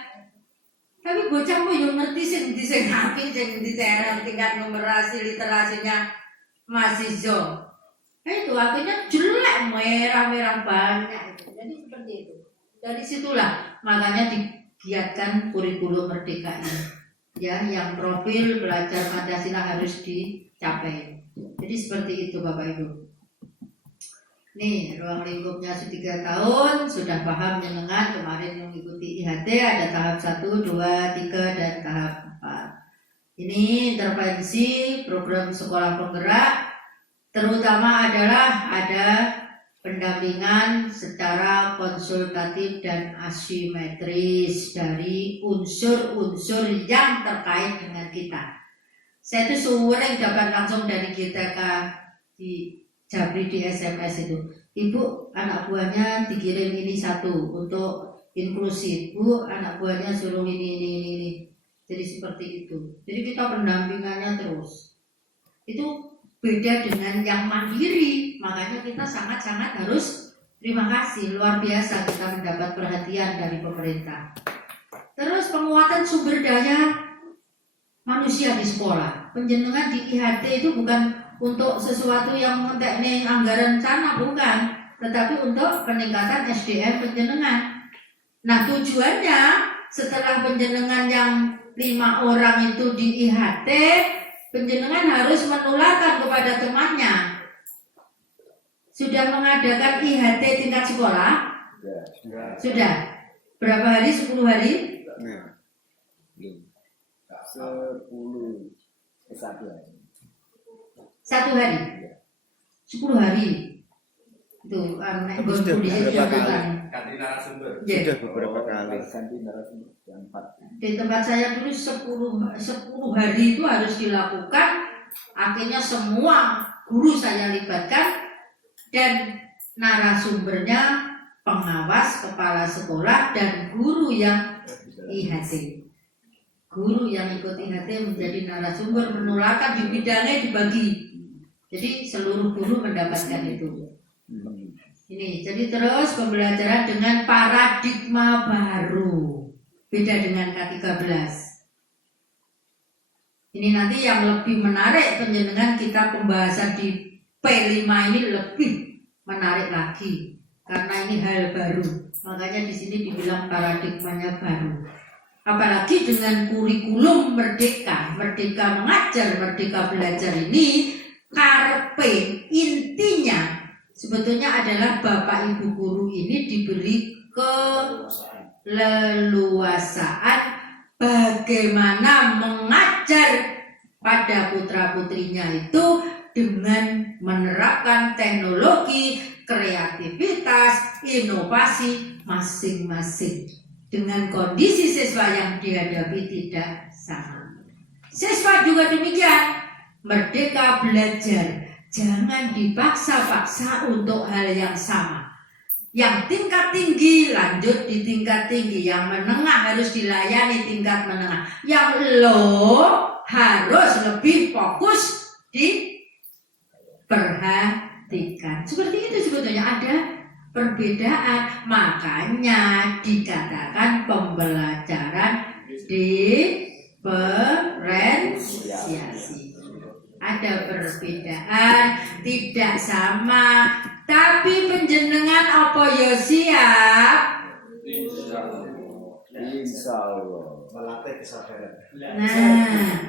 Tapi bocah kok yo ngerti sing di sing ngapi, sing di tingkat numerasi literasinya masih zo. Nah itu akhirnya jelek merah-merah banyak itu. Jadi seperti itu. Dari situlah makanya digiatkan kurikulum merdeka ini. Ya, yang profil belajar Pancasila harus dicapai. Jadi seperti itu Bapak Ibu. Nih, ruang lingkupnya 3 tahun, sudah paham jenengan kemarin mengikuti IHT ada tahap 1, 2, 3 dan tahap 4. Ini intervensi program sekolah penggerak terutama adalah ada pendampingan secara konsultatif dan asimetris dari unsur-unsur yang terkait dengan kita. Saya itu sering dapat langsung dari GTK di Jabri di SMS itu. Ibu, anak buahnya dikirim ini 1 untuk inklusif. Bu, anak buahnya suruh ini. Jadi seperti itu. Jadi kita pendampingannya terus. Itu beda dengan yang mandiri, makanya kita sangat-sangat harus terima kasih, luar biasa kita mendapat perhatian dari pemerintah. Terus penguatan sumber daya manusia di sekolah. Penjenengan di IHT itu bukan untuk sesuatu yang mengenai anggaran sana, bukan, tetapi untuk peningkatan SDM penjenengan. Nah tujuannya setelah penjenengan yang 5 orang itu di IHT, penjenengan harus menularkan kepada temannya. Sudah mengadakan IHT tingkat sekolah? Sudah. Berapa hari? 10 hari? 1 hari. 10 hari. Itu anak Sudah beberapa kali. Ganti narasumber. Sudah beberapa kali. Di tempat saya dulu 10 hari itu harus dilakukan. Akhirnya semua guru saya libatkan dan narasumbernya pengawas, kepala sekolah dan guru yang IHT. Guru yang ikut IHT menjadi narasumber, menularkan di bidangnya dibagi. Jadi seluruh guru mendapatkan itu. Ini jadi terus pembelajaran dengan paradigma baru, beda dengan K13. Ini nanti yang lebih menarik penjenengan kita pembahasan di P5 ini lebih menarik lagi karena ini hal baru. Makanya di sini dibilang paradigmanya baru. Apalagi dengan kurikulum merdeka, merdeka mengajar, merdeka belajar ini karpe intinya sebetulnya adalah Bapak Ibu guru ini diberi keleluasaan bagaimana mengajar pada putra-putrinya itu dengan menerapkan teknologi, kreativitas, inovasi masing-masing dengan kondisi siswa yang dihadapi tidak sama. Siswa juga demikian, merdeka belajar. Jangan dipaksa-paksa untuk hal yang sama. Yang tingkat tinggi lanjut di tingkat tinggi, yang menengah harus dilayani tingkat menengah. Yang low harus lebih fokus diperhatikan. Seperti itu sebetulnya ada perbedaan. Makanya dikatakan pembelajaran diferensiasi. Ada perbedaan, tidak sama, tapi penjenengan apa ya siap? Insya Allah. Melatih kesadaran. Nah,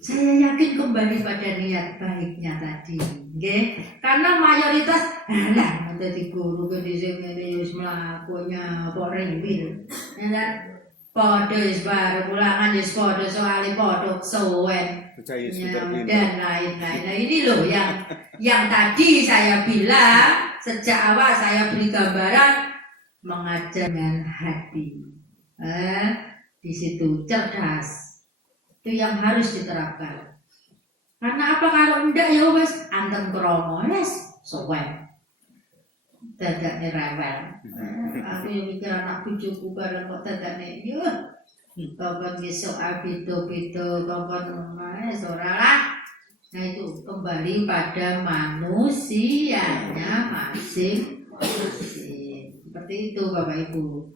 saya yakin kembali pada niat baiknya tadi, okay? Karena mayoritas alah menjadi guru ke sini wis mlakunya kok ringgit. Ya podo wis bar ulangan wis podo soalnya podo kesuwen. Dan lain-lain. Nah ini loh yang tadi saya bilang sejak awal saya beri gambaran mengajar dengan hati. Di situ cerdas. Itu yang harus diterapkan. Karena apa kalau enggak ya wes anten kromo wes sowen. dadakne rewel. Aku yang mikir anak bojoku bareng kok dadakne yo. Kongkon besok beda-beda kongkon ora lah. Nah itu kembali pada manusianya masing-masing. Seperti itu Bapak Ibu.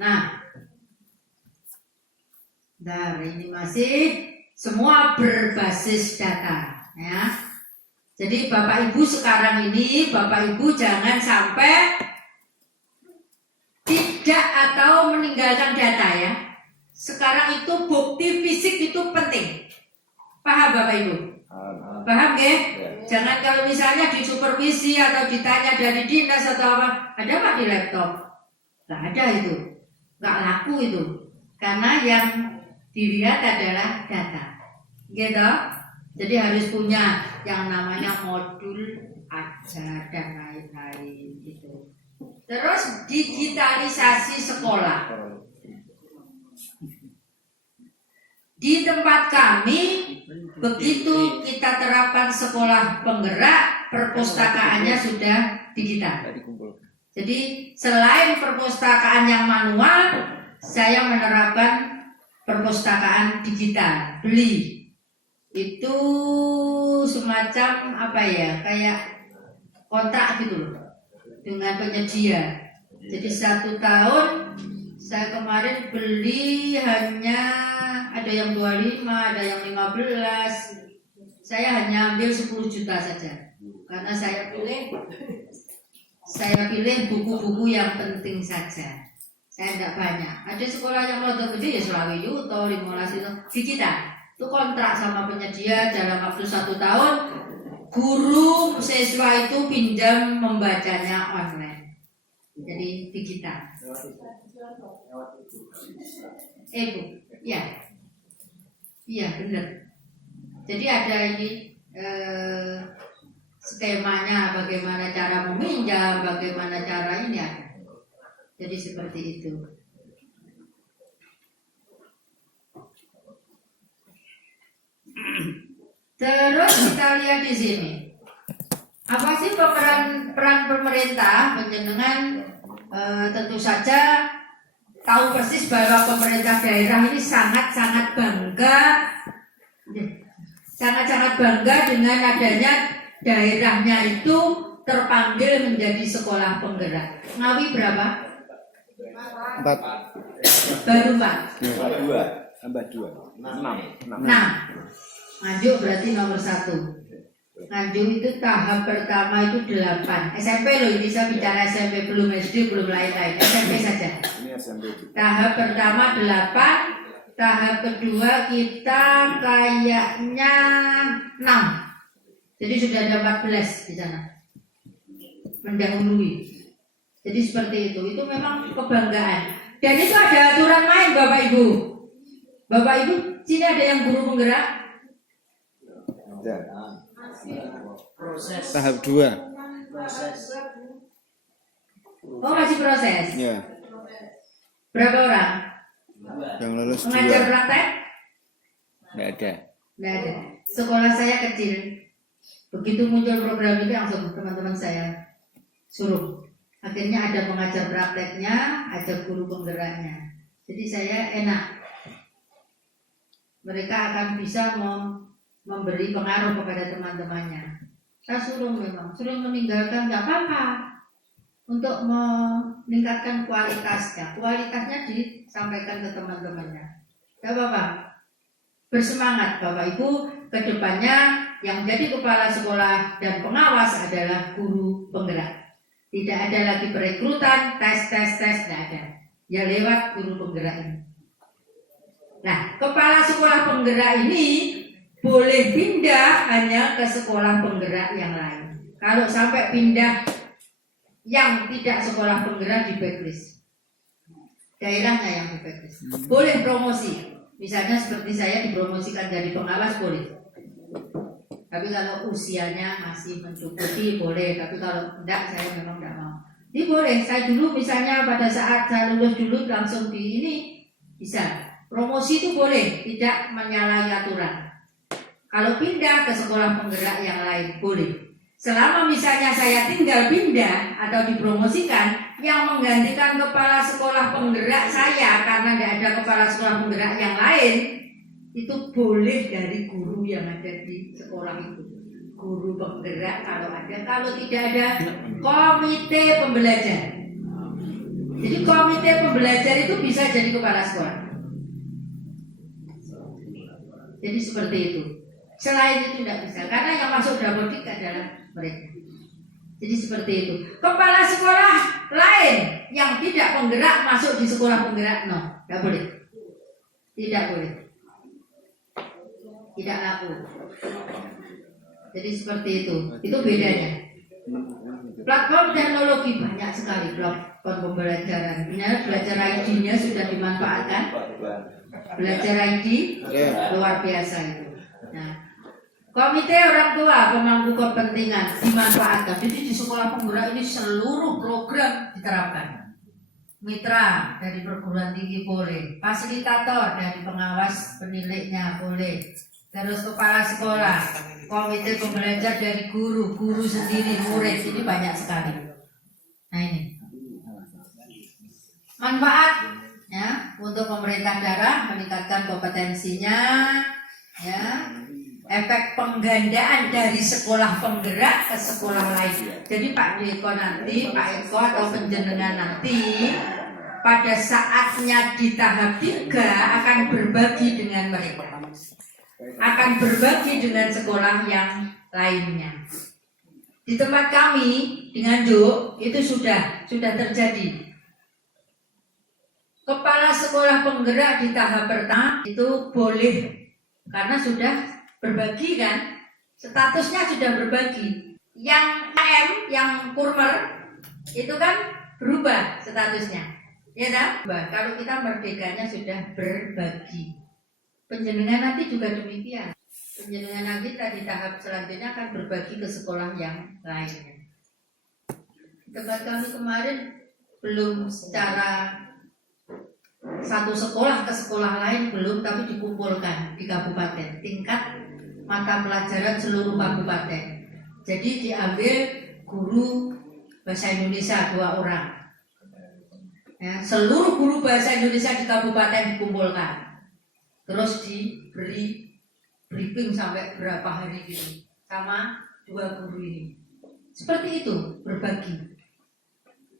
Nah, ini masih semua berbasis data ya. Jadi Bapak Ibu sekarang ini Bapak Ibu jangan sampai tidak atau meninggalkan data ya. Sekarang itu bukti fisik itu penting. Paham Bapak Ibu? Paham ya? Jangan kalau misalnya disupervisi atau ditanya dari dinas atau apa, ada apa di laptop? Nggak ada itu, nggak laku itu. Karena yang dilihat adalah data, gitu. Jadi harus punya yang namanya modul ajar dan lain-lain gitu. Terus digitalisasi sekolah. Di tempat kami begitu kita terapkan sekolah penggerak, perpustakaannya sudah digital. Jadi selain perpustakaan yang manual, saya menerapkan perpustakaan digital. Beli itu semacam apa ya, kayak kontrak gitu loh dengan penyedia. Jadi 1 tahun saya kemarin beli hanya ada yang 25, ada yang 15. Saya hanya ambil 10 juta saja. Karena saya pilih buku-buku yang penting saja. Saya tidak banyak. Ada sekolah yang rodok gede ya Selawi atau 15 itu digital. Itu kontrak sama penyedia dalam waktu 1 tahun. Guru siswa itu pinjam membacanya online. Jadi digital. Bu, ya. Iya benar. Jadi ada ini skemanya, bagaimana cara meminjam, bagaimana cara ini ada. Jadi seperti itu. Terus kita lihat di sini. Apa sih peran pemerintah? Penjenengan tentu saja tahu persis bahwa pemerintah daerah ini sangat-sangat bangga dengan adanya daerahnya itu terpanggil menjadi sekolah penggerak. Ngawi berapa? 4. Baru 4. Tambah 2. 6. Nganjuk berarti nomor 1. Nganjuk itu tahap pertama itu 8. SMP loh, ini saya bicara SMP, belum SD, belum lain-lain. SMP saja. Ini SMP. Tahap pertama 8, tahap kedua kita kayaknya 6. Jadi sudah ada 14 di sana. Mendahului. Jadi seperti itu. Itu memang kebanggaan. Dan itu ada aturan main Bapak Ibu. Bapak Ibu, sini ada yang guru penggerak? Ya. Proses. Tahap 2. Oh masih proses. Ya. Berapa orang? Yang lulus Mengajar 2. praktek? Enggak ada. Nggak ada. Sekolah saya kecil. Begitu muncul program ini langsung teman-teman saya suruh. Akhirnya ada pengajar prakteknya, ada guru penggeraknya. Jadi saya enak. Mereka akan bisa memberi pengaruh kepada teman-temannya. Saya suruh memang, suruh meninggalkan nggak apa-apa. Untuk meningkatkan kualitasnya. Kualitasnya disampaikan ke teman-temannya. Nggak apa-apa. Bersemangat Bapak Ibu, kedepannya yang jadi kepala sekolah dan pengawas adalah guru penggerak. Tidak ada lagi perekrutan, tes, tidak ada. Ya lewat guru penggerak ini. Nah, kepala sekolah penggerak ini boleh pindah hanya ke sekolah penggerak yang lain. Kalau sampai pindah yang tidak sekolah penggerak di backlist. Daerahnya yang di backlist. Boleh promosi. Misalnya seperti saya dipromosikan dari pengawas boleh. Tapi kalau usianya masih mencukupi boleh. Tapi kalau enggak saya memang enggak mau. Ini boleh. Saya dulu misalnya pada saat saya lulus dulu langsung di ini bisa. Promosi itu boleh. Tidak menyalahi aturan. Kalau pindah ke sekolah penggerak yang lain boleh. Selama misalnya saya tinggal pindah atau dipromosikan, yang menggantikan kepala sekolah penggerak saya karena tidak ada kepala sekolah penggerak yang lain, itu boleh dari guru yang ada di sekolah itu. Guru penggerak kalau ada, kalau tidak ada komite pembelajar. Jadi komite pembelajar itu bisa jadi kepala sekolah. Jadi seperti itu. Selain itu tidak bisa, karena yang masuk dapodik adalah mereka. Jadi seperti itu. Kepala sekolah lain yang tidak penggerak masuk di sekolah penggerak, no, tidak boleh. Tidak boleh. Tidak laku. Jadi seperti itu. Itu bedanya. Platform teknologi banyak sekali platform pembelajaran. Ini belajar ID-nya sudah dimanfaatkan. Belajar ID luar biasa itu. Nah, komite orang tua pemangku kepentingan dimanfaatkan. Jadi di sekolah penggerak ini seluruh program diterapkan. Mitra dari perguruan tinggi boleh, fasilitator dari pengawas penilainya boleh, terus kepala sekolah, komite pembelajar dari guru, guru sendiri, murid, ini banyak sekali. Nah ini manfaat ya untuk pemerintah daerah meningkatkan kompetensinya, ya. Efek penggandaan dari sekolah penggerak ke sekolah lain. Jadi Pak Eko nanti, Pak Eko atau penjenengan nanti pada saatnya di tahap 3 akan berbagi dengan mereka, akan berbagi dengan sekolah yang lainnya. Di tempat kami di Nganjuk itu sudah terjadi. Kepala sekolah penggerak di tahap pertama itu boleh karena sudah berbagi kan, statusnya sudah berbagi. Yang AM, yang kurmer itu kan berubah statusnya, ya kan? Kalau kita merdekanya sudah berbagi. Penjenengan nanti juga demikian. Penjenengan nanti di tahap selanjutnya akan berbagi ke sekolah yang lainnya. Tempat kami kemarin belum secara satu sekolah ke sekolah lain belum, tapi dikumpulkan di kabupaten tingkat mata pelajaran seluruh kabupaten. Jadi diambil guru bahasa Indonesia 2 orang. Ya, seluruh guru bahasa Indonesia di kabupaten dikumpulkan. Terus diberi briefing sampai berapa hari gitu sama 2 guru ini. Seperti itu berbagi.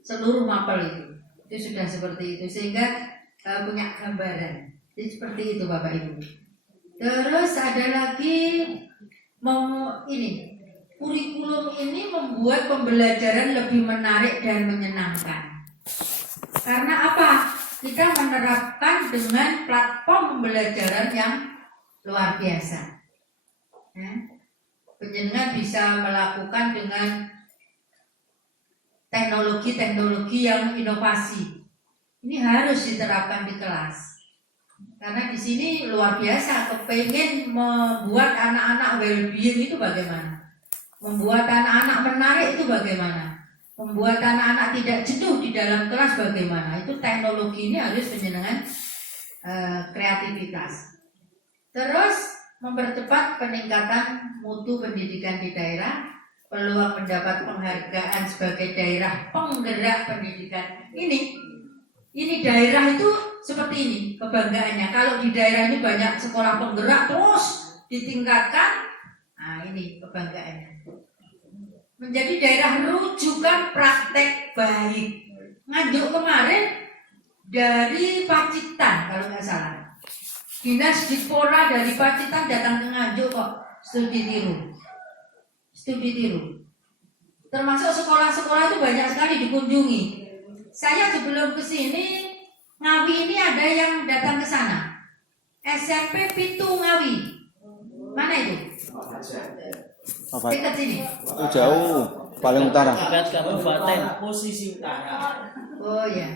Seluruh mapel itu sudah seperti itu sehingga punya gambaran. Jadi seperti itu Bapak Ibu. Terus ada lagi kurikulum ini membuat pembelajaran lebih menarik dan menyenangkan. Karena apa? Kita menerapkan dengan platform pembelajaran yang luar biasa. Ya. Penjenengan bisa melakukan dengan teknologi-teknologi yang inovasi. Ini harus diterapkan di kelas. Karena di sini luar biasa, kepengen membuat anak-anak well-being itu bagaimana? Membuat anak-anak menarik itu bagaimana? Membuat anak-anak tidak jenuh di dalam kelas bagaimana? Itu teknologi ini harus penjenengan kreativitas. Terus mempercepat peningkatan mutu pendidikan di daerah, peluang mendapat penghargaan sebagai daerah penggerak pendidikan. Ini daerah itu seperti ini kebanggaannya. Kalau di daerah ini banyak sekolah penggerak terus ditingkatkan, nah ini kebanggaannya. Menjadi daerah rujukan praktek baik. Nganjuk kemarin dari Pacitan kalau nggak salah. Dinas Dipora dari Pacitan datang ke Nganjuk kok studi tiru. Termasuk sekolah-sekolah itu banyak sekali dikunjungi. Saya sebelum kesini Ngawi ini ada yang datang ke sana. SMP Pitu Ngawi. Mana itu? Apa? Dekat sini. Itu jauh, paling utara. Dekat kabupaten. Posisi utara. Oh ya.